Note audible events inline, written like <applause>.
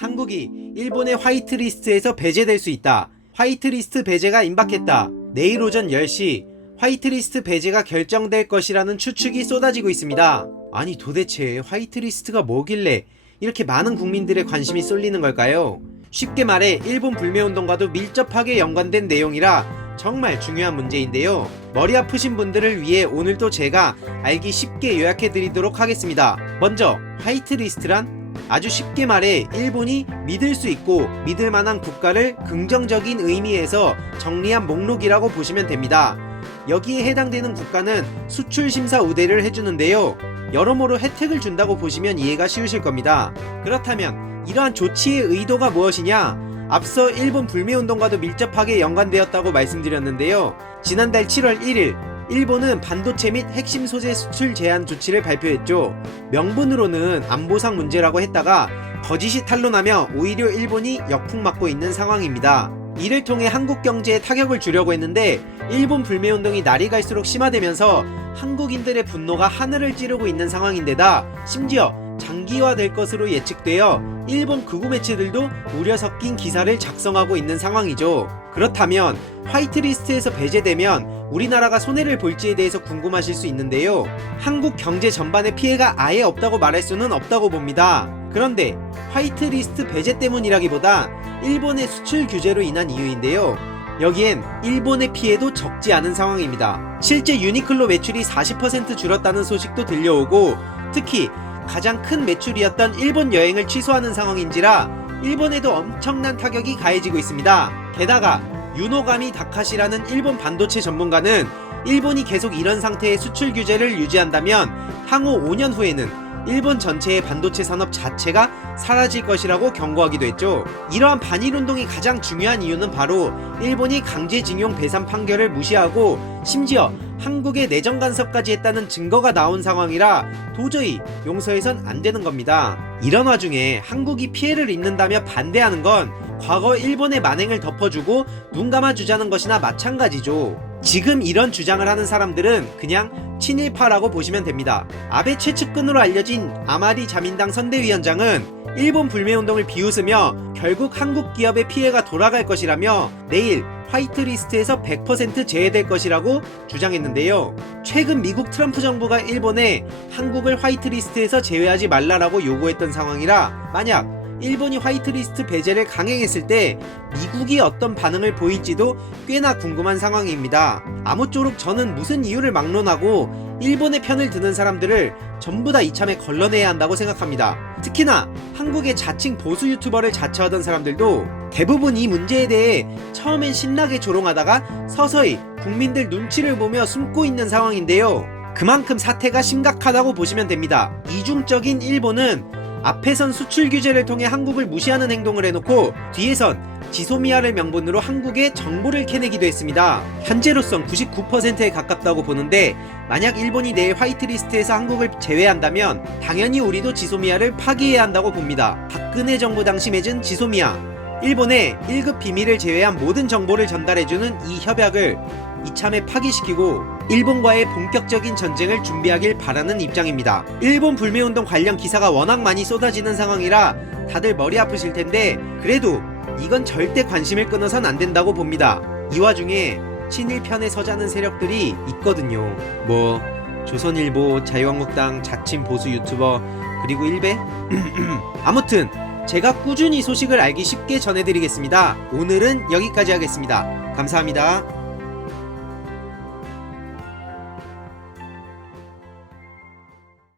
한국이 일본의 화이트리스트에서 배제될 수 있다. 화이트리스트 배제가 임박했다. 내일 오전 10시 화이트리스트 배제가 결정될 것이라는 추측이 쏟아지고 있습니다. 아니 도대체 화이트리스트가 뭐길래 이렇게 많은 국민들의 관심이 쏠리는 걸까요? 쉽게 말해 일본 불매운동과도 밀접하게 연관된 내용이라 정말 중요한 문제인데요. 머리 아프신 분들을 위해 오늘도 제가 알기 쉽게 요약해 드리도록 하겠습니다. 먼저 화이트리스트란 아주 쉽게 말해 일본이 믿을 수 있고 믿을 만한 국가를 긍정적인 의미에서 정리한 목록이라고 보시면 됩니다. 여기에 해당되는 국가는 수출 심사 우대를 해주는데요. 여러모로 혜택을 준다고 보시면 이해가 쉬우실 겁니다. 그렇다면 이러한 조치의 의도가 무엇이냐? 앞서 일본 불매운동과도 밀접하게 연관되었다고 말씀드렸는데요. 지난달 7월 1일 일본은 반도체 및 핵심 소재 수출 제한 조치를 발표했죠. 명분으로는 안보상 문제라고 했다가 거짓이 탄로나며 오히려 일본이 역풍 맞고 있는 상황입니다. 이를 통해 한국 경제에 타격을 주려고 했는데 일본 불매운동이 날이 갈수록 심화되면서 한국인들의 분노가 하늘을 찌르고 있는 상황인데다 심지어 장기화될 것으로 예측되어 일본 극우 매체들도 우려 섞인 기사를 작성하고 있는 상황이죠. 그렇다면 화이트리스트에서 배제되면 우리나라가 손해를 볼지에 대해서 궁금하실 수 있는데요. 한국 경제 전반에 피해가 아예 없다고 말할 수는 없다고 봅니다. 그런데 화이트리스트 배제 때문이라기보다 일본의 수출 규제로 인한 이유인데요. 여기엔 일본의 피해도 적지 않은 상황입니다. 실제 유니클로 매출이 40% 줄었다는 소식도 들려오고 특히 가장 큰 매출이었던 일본 여행을 취소하는 상황인지라 일본에도 엄청난 타격이 가해지고 있습니다. 게다가 유노가미 다카시라는 일본 반도체 전문가는 일본이 계속 이런 상태의 수출 규제를 유지한다면 향후 5년 후에는 일본 전체의 반도체 산업 자체가 사라질 것이라고 경고하기도 했죠. 이러한 반일 운동이 가장 중요한 이유는 바로 일본이 강제징용 배상 판결을 무시하고 심지어 한국에 내정 간섭까지 했다는 증거가 나온 상황이라 도저히 용서해선 안 되는 겁니다. 이런 와중에 한국이 피해를 입는다며 반대하는 건 과거 일본의 만행을 덮어주고 눈 감아주자는 것이나 마찬가지죠. 지금 이런 주장을 하는 사람들은 그냥 친일파라고 보시면 됩니다. 아베 최측근으로 알려진 아마리 자민당 선대위원장은 일본 불매운동을 비웃으며 결국 한국 기업의 피해가 돌아갈 것이라며 내일 화이트리스트에서 100% 제외될 것이라고 주장했는데요. 최근 미국 트럼프 정부가 일본에 한국을 화이트리스트에서 제외하지 말라라고 요구했던 상황이라 만약 일본이 화이트리스트 배제를 강행했을 때 미국이 어떤 반응을 보일지도 꽤나 궁금한 상황입니다. 아무쪼록 저는 무슨 이유를 막론하고 일본의 편을 드는 사람들을 전부 다 이참에 걸러내야 한다고 생각합니다. 특히나 한국의 자칭 보수 유튜버를 자처하던 사람들도 대부분 이 문제에 대해 처음엔 신나게 조롱하다가 서서히 국민들 눈치를 보며 숨고 있는 상황인데요. 그만큼 사태가 심각하다고 보시면 됩니다. 이중적인 일본은 앞에선 수출 규제를 통해 한국을 무시하는 행동을 해놓고 뒤에선 지소미아를 명분으로 한국에 정보를 캐내기도 했습니다. 현재로선 99%에 가깝다고 보는데 만약 일본이 내일 화이트리스트에서 한국을 제외한다면 당연히 우리도 지소미아를 파기해야 한다고 봅니다. 박근혜 정부 당시 맺은 지소미아 일본에 1급 비밀을 제외한 모든 정보를 전달해주는 이 협약을 이참에 파기시키고 일본과의 본격적인 전쟁을 준비하길 바라는 입장입니다. 일본 불매운동 관련 기사가 워낙 많이 쏟아지는 상황이라 다들 머리 아프실 텐데 그래도 이건 절대 관심을 끊어선 안 된다고 봅니다. 이 와중에 친일 편에 서자는 세력들이 있거든요. 뭐 조선일보, 자유한국당, 자친 보수 유튜버 그리고 일베 <clears throat> 아무튼 제가 꾸준히 소식을 알기 쉽게 전해드리겠습니다. 오늘은 여기까지 하겠습니다. 감사합니다.